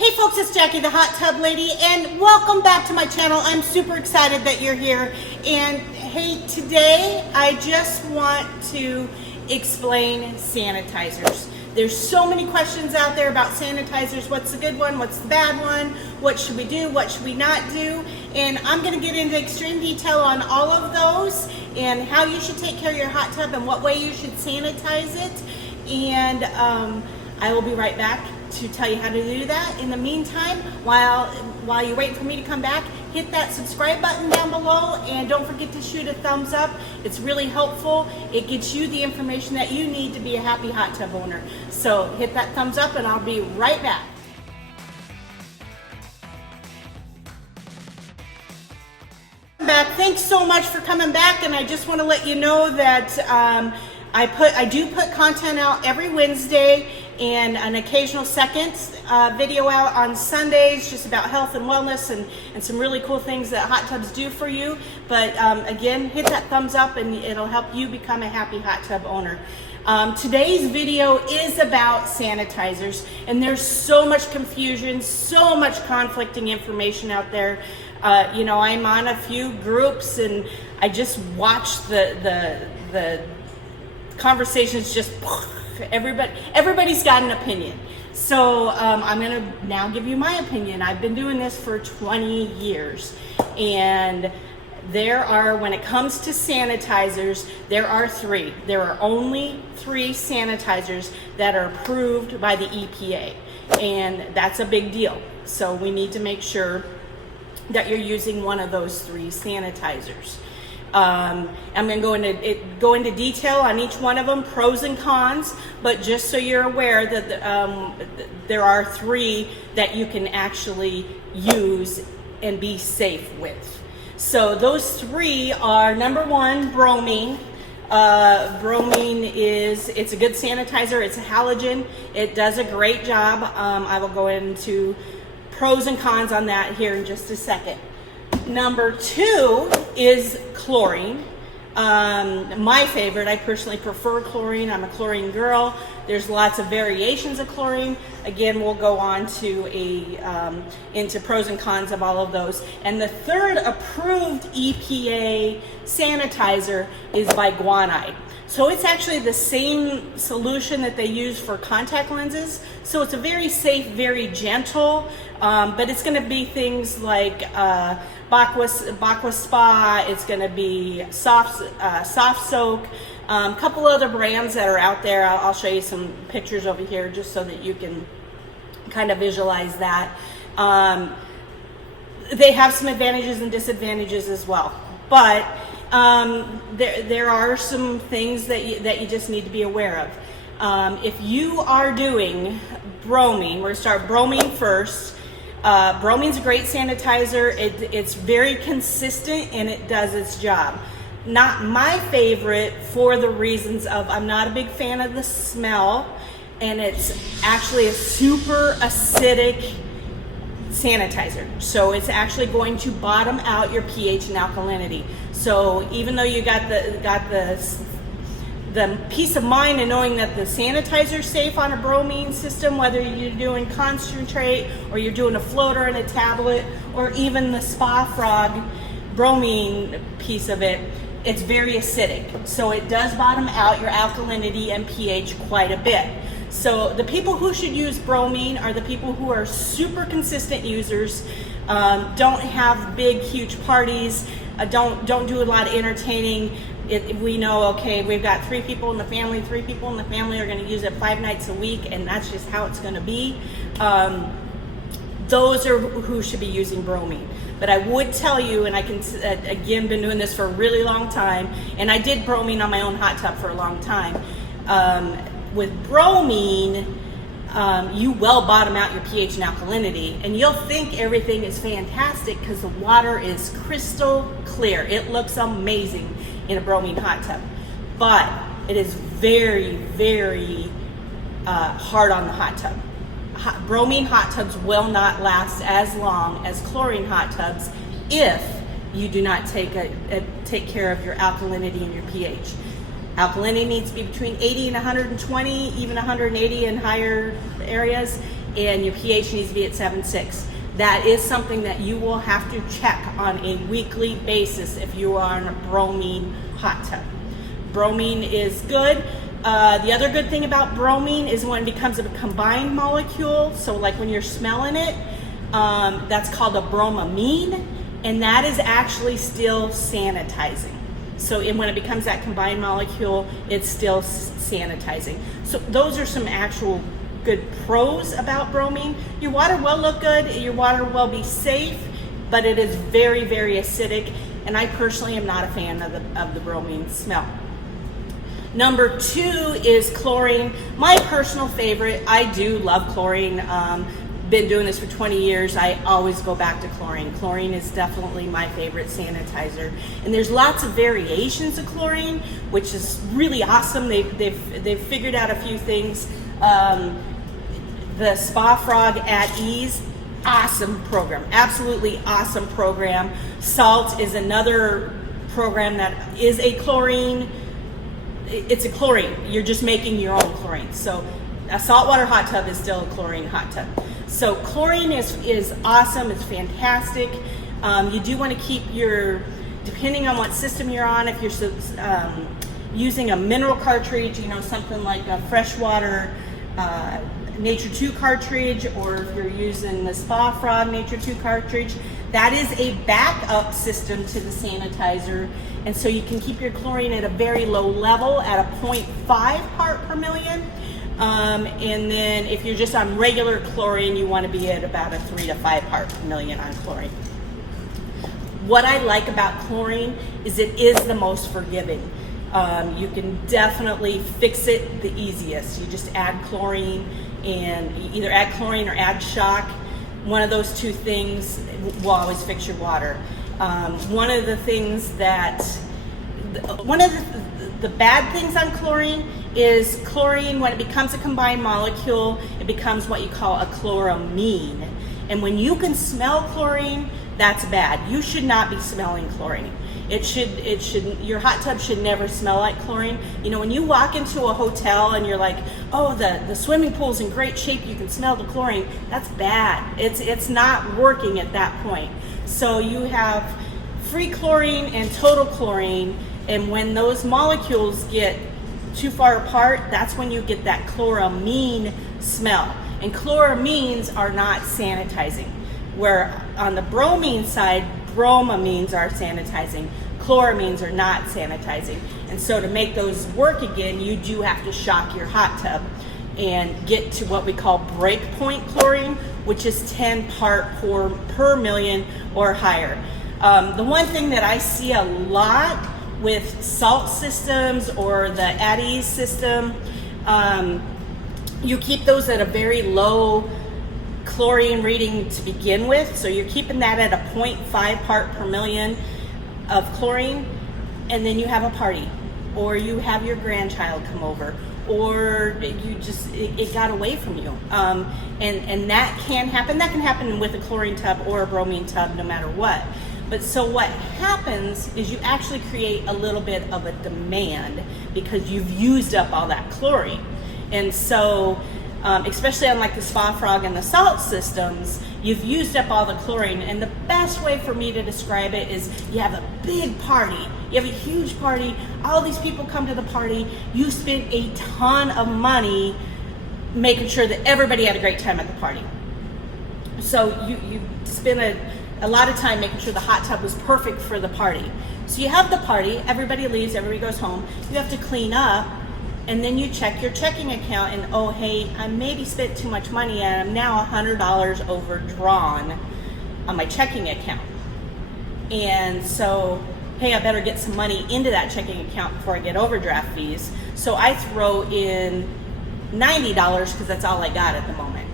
Hey folks, it's Jackie the Hot Tub Lady, and welcome back to my channel. I'm super excited that you're here. And hey, today I just want to explain sanitizers. There's so many questions out there about sanitizers. What's the good one? What's the bad one? What should we do? What should we not do? And I'm going to get into extreme detail on all of those and how you should take care of your hot tub and what way you should sanitize it. And I will be right back to tell you how to do that. In the meantime, while you're waiting for me to come back, hit that subscribe button down below and don't forget to shoot a thumbs up. It's really helpful. It gets you the information that you need to be a happy hot tub owner. So hit that thumbs up and I'll be right back. Thanks so much for coming back, and I just want to let you know that I do put content out every Wednesday and an occasional second video out on Sundays, just about health and wellness and some really cool things that hot tubs do for you. But again, hit that thumbs up and it'll help you become a happy hot tub owner. Today's video is about sanitizers, and there's so much confusion, so much conflicting information out there. You know, I'm on a few groups and I just watch the conversations just everybody's got an opinion. So I'm gonna now give you my opinion. I've been doing this for 20 years, and there are, when it comes to sanitizers, there are only three sanitizers that are approved by the EPA, and that's a big deal. So we need to make sure that you're using one of those three sanitizers. I'm going to go into detail on each one of them, pros and cons, but just so you're aware that there are three that you can actually use and be safe with. So those three are, number one, bromine. Bromine it's a good sanitizer. It's a halogen. It does a great job. I will go into pros and cons on that here in just a second. Number two is chlorine. My favorite, I personally prefer chlorine. I'm a chlorine girl. There's lots of variations of chlorine. Again, we'll go on to into pros and cons of all of those. And the third approved EPA sanitizer is Biguanide. So it's actually the same solution that they use for contact lenses. So it's a very safe, very gentle, but it's going to be things like Baqua Spa. It's going to be soft soak. A couple other brands that are out there. I'll show you some pictures over here just so that you can kind of visualize that. They have some advantages and disadvantages as well, but there are some things that you just need to be aware of. If you are doing bromine, we're going to start bromine first. Bromine's a great sanitizer. It's very consistent and it does its job. Not my favorite for the reasons of I'm not a big fan of the smell, and it's actually a super acidic sanitizer. So it's actually going to bottom out your pH and alkalinity. So even though you got the peace of mind in knowing that the sanitizer is safe on a bromine system, whether you're doing concentrate or you're doing a floater and a tablet, or even the Spa Frog bromine piece of it, it's very acidic. So it does bottom out your alkalinity and pH quite a bit. So the people who should use bromine are the people who are super consistent users, don't have big, huge parties, don't do a lot of entertaining. We know, okay, we've got three people in the family are going to use it 5 nights a week, and that's just how it's going to be. Those are who should be using bromine. But I would tell you, and I can, again, been doing this for a really long time, and I did bromine on my own hot tub for a long time. With bromine, you will bottom out your pH and alkalinity, and you'll think everything is fantastic because the water is crystal clear. It looks amazing in a bromine hot tub, but it is very, very hard on the hot tub. Bromine hot tubs will not last as long as chlorine hot tubs if you do not take care of your alkalinity and your pH. Alkalinity needs to be between 80 and 120, even 180 in higher areas, and your pH needs to be at 7.6. That is something that you will have to check on a weekly basis if you are on a bromine hot tub. Bromine is good. The other good thing about bromine is when it becomes a combined molecule, so like when you're smelling it, that's called a bromamine, and that is actually still sanitizing. So when it becomes that combined molecule, it's still sanitizing. So those are some actual good pros about bromine. Your water will look good, your water will be safe, but it is very, very acidic, and I personally am not a fan of the bromine smell. Number 2 is chlorine. My personal favorite. I do love chlorine. Been doing this for 20 years. I always go back to chlorine. Chlorine is definitely my favorite sanitizer. And there's lots of variations of chlorine, which is really awesome. They've figured out a few things. The Spa Frog at Ease, awesome program. Absolutely awesome program. Salt is another program that is a chlorine. It's a chlorine. You're just making your own chlorine. So a saltwater hot tub is still a chlorine hot tub. So chlorine is awesome. It's fantastic. You do want to keep depending on what system you're on, if you're using a mineral cartridge, something like a freshwater Nature 2 cartridge, or if you're using the Spa Frog Nature 2 cartridge, that is a backup system to the sanitizer. And so you can keep your chlorine at a very low level at a 0.5 part per million. And then if you're just on regular chlorine, you want to be at about a 3 to 5 part per million on chlorine. What I like about chlorine is it is the most forgiving. You can definitely fix it the easiest. You just add chlorine, and you either add chlorine or add Jacque. One of those two things will always fix your water. One of the bad things on chlorine is chlorine, when it becomes a combined molecule, it becomes what you call a chloramine. And when you can smell chlorine, that's bad. You should not be smelling chlorine. Your hot tub should never smell like chlorine. When you walk into a hotel and you're like, oh, the swimming pool's in great shape, you can smell the chlorine, that's bad. It's not working at that point. So you have free chlorine and total chlorine, and when those molecules get too far apart, that's when you get that chloramine smell. And chloramines are not sanitizing. Where on the bromine side, bromamines are sanitizing, chloramines are not sanitizing. And so to make those work again, you do have to shock your hot tub and get to what we call breakpoint chlorine, which is 10 part per million or higher. The one thing that I see a lot with salt systems or the at ease system, you keep those at a very low chlorine reading to begin with. So you're keeping that at a 0.5 part per million of chlorine, and then you have a party, or you have your grandchild come over, or it got away from you. And that can happen. That can happen with a chlorine tub or a bromine tub, no matter what. But so what happens is you actually create a little bit of a demand because you've used up all that chlorine. And so, especially on like the Spa Frog and the salt systems, you've used up all the chlorine. And the best way for me to describe it is you have a big party. You have a huge party. All these people come to the party. You spend a ton of money making sure that everybody had a great time at the party. So you spend a lot of time making sure the hot tub was perfect for the party. So you have the party, everybody leaves, everybody goes home. You have to clean up, and then you check your checking account, and oh, hey, I maybe spent too much money, and I'm now $100 overdrawn on my checking account. And so, hey, I better get some money into that checking account before I get overdraft fees. So I throw in $90 because that's all I got at the moment.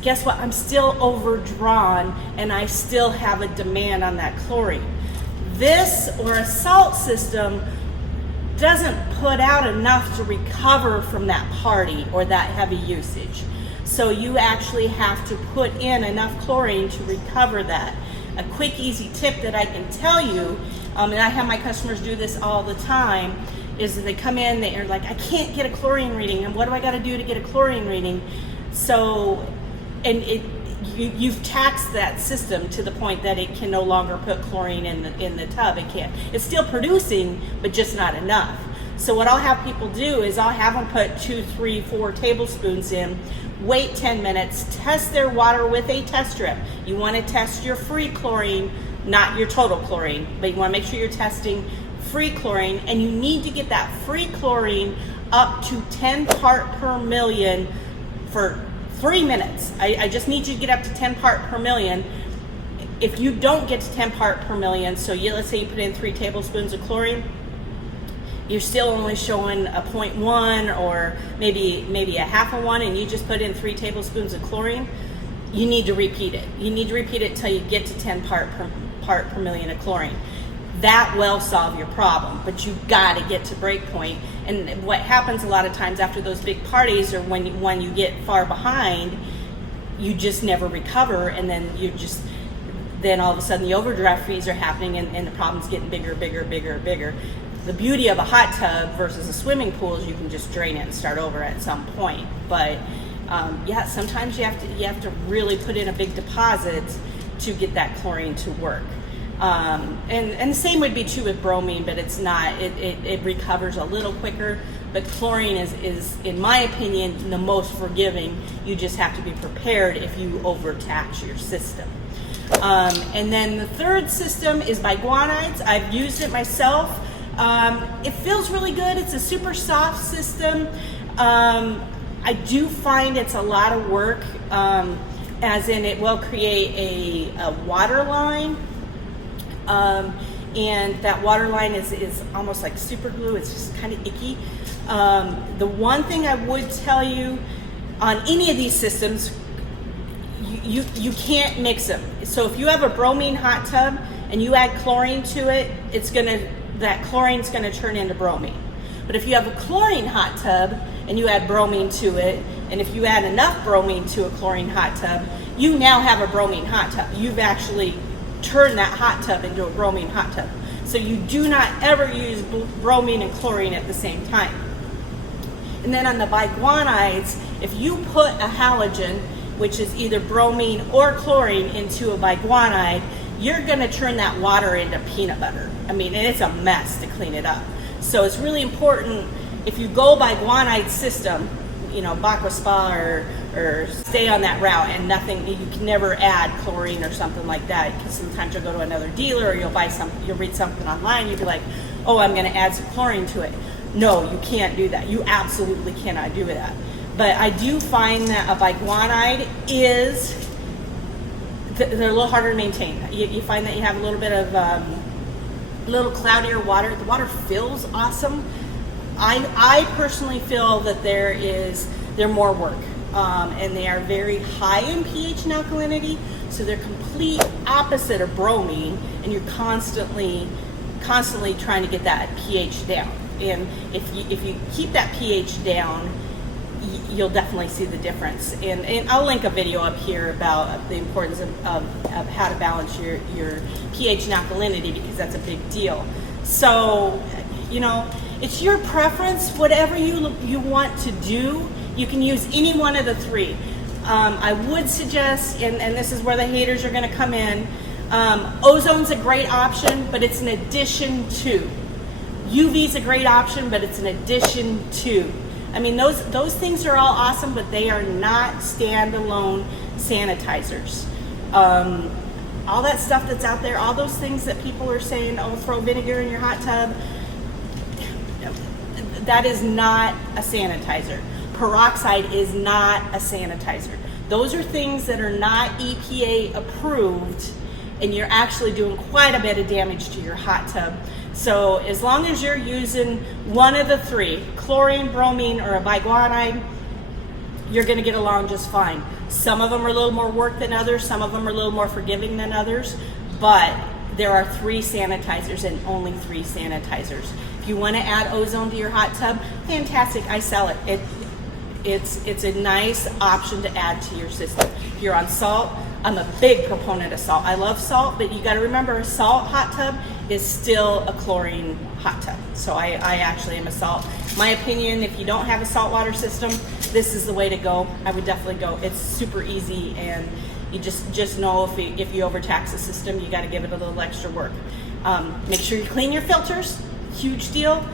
Guess what? I'm still overdrawn, and I still have a demand on that chlorine. This or a salt system doesn't put out enough to recover from that party or that heavy usage. So you actually have to put in enough chlorine to recover that. A quick, easy tip that I can tell you, and I have my customers do this all the time, is that they come in, they're like, I can't get a chlorine reading, and what do I got to do to get a chlorine reading? So you've taxed that system to the point that it can no longer put chlorine in the tub. It can't. It's still producing, but just not enough. So what I'll have people do is I'll have them put 2, 3, 4 tablespoons in, wait 10 minutes, test their water with a test strip. You want to test your free chlorine, not your total chlorine, but you want to make sure you're testing free chlorine, and you need to get that free chlorine up to 10 part per million for 3 minutes. I just need you to get up to 10 part per million. If you don't get to 10 part per million, so let's say you put in 3 tablespoons of chlorine, you're still only showing a 0.1 or maybe a half of one, and you just put in 3 tablespoons of chlorine, you need to repeat it. You need to repeat it until you get to 10 part per million of chlorine. That will solve your problem, but you've got to get to break point. And what happens a lot of times after those big parties, or when you get far behind, you just never recover, and then all of a sudden the overdraft fees are happening, and the problem's getting bigger. The beauty of a hot tub versus a swimming pool is you can just drain it and start over at some point. But sometimes you have to really put in a big deposit to get that chlorine to work. And the same would be true with bromine, but it's not. It recovers a little quicker. But chlorine is, in my opinion, the most forgiving. You just have to be prepared if you overtax your system. And then the third system is Biguanides. I've used it myself. It feels really good. It's a super soft system. I do find it's a lot of work, as in it will create a water line. And that water line is almost like super glue. It's just kind of icky. The one thing I would tell you on any of these systems, you can't mix them. So if you have a bromine hot tub and you add chlorine to it, that chlorine's gonna turn into bromine. But if you have a chlorine hot tub and you add bromine to it, and if you add enough bromine to a chlorine hot tub, you now have a bromine hot tub. You've actually turned that hot tub into a bromine hot tub. So you do not ever use bromine and chlorine at the same time. And then on the Biguanides, if you put a halogen, which is either bromine or chlorine, into a Biguanide, you're gonna turn that water into peanut butter. And it's a mess to clean it up. So it's really important, if you go Biguanide system, Bacqua Spa or stay on that route, and you can never add chlorine or something like that, because sometimes you'll go to another dealer, or you'll read something online, you'll be like, oh, I'm gonna add some chlorine to it. No, you can't do that. You absolutely cannot do that. But I do find that a Biguanide they're a little harder to maintain. You find that you have a little bit of a little cloudier water. The water feels awesome. I personally feel that they're more work, and they are very high in pH and alkalinity, so they're complete opposite of bromine, and you're constantly trying to get that pH down. And if you keep that pH down, you'll definitely see the difference. And I'll link a video up here about the importance of how to balance your pH and alkalinity, because that's a big deal. So, it's your preference. Whatever you want to do, you can use any one of the 3. I would suggest, and this is where the haters are going to come in, Ozone's a great option, but it's an addition to. UV's a great option, but it's an addition to. Those things are all awesome, but they are not standalone sanitizers. All that stuff that's out there, all those things that people are saying, oh, throw vinegar in your hot tub, that is not a sanitizer. Peroxide is not a sanitizer. Those are things that are not EPA approved, and you're actually doing quite a bit of damage to your hot tub. So as long as you're using one of the 3, chlorine, bromine, or a Biguanide, you're gonna get along just fine. Some of them are a little more work than others, some of them are a little more forgiving than others, but there are 3 sanitizers and only 3 sanitizers. If you wanna add ozone to your hot tub, fantastic, I sell it. It's a nice option to add to your system. If you're on salt, I'm a big proponent of salt. I love salt, but you got to remember a salt hot tub is still a chlorine hot tub. So I actually am a salt. My opinion, if you don't have a saltwater system, this is the way to go. I would definitely go. It's super easy, and you just know if you overtax the system, you got to give it a little extra work. Make sure you clean your filters, huge deal.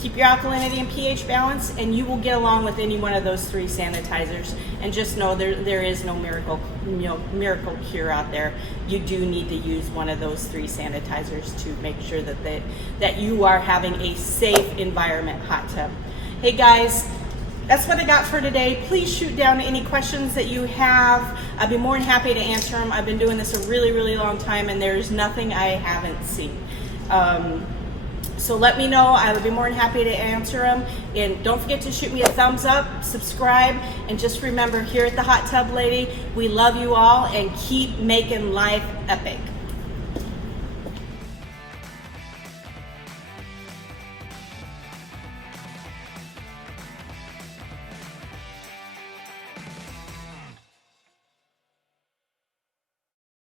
Keep your alkalinity and pH balance, and you will get along with any one of those 3 sanitizers. And just know there is no miracle cure out there. You do need to use one of those 3 sanitizers to make sure that you are having a safe environment hot tub. Hey guys, that's what I got for today. Please shoot down any questions that you have. I'd be more than happy to answer them. I've been doing this a really, really long time, and there's nothing I haven't seen. So let me know. I would be more than happy to answer them. And don't forget to shoot me a thumbs up, subscribe, and just remember, here at the Hot Tub Lady, we love you all, and keep making life epic.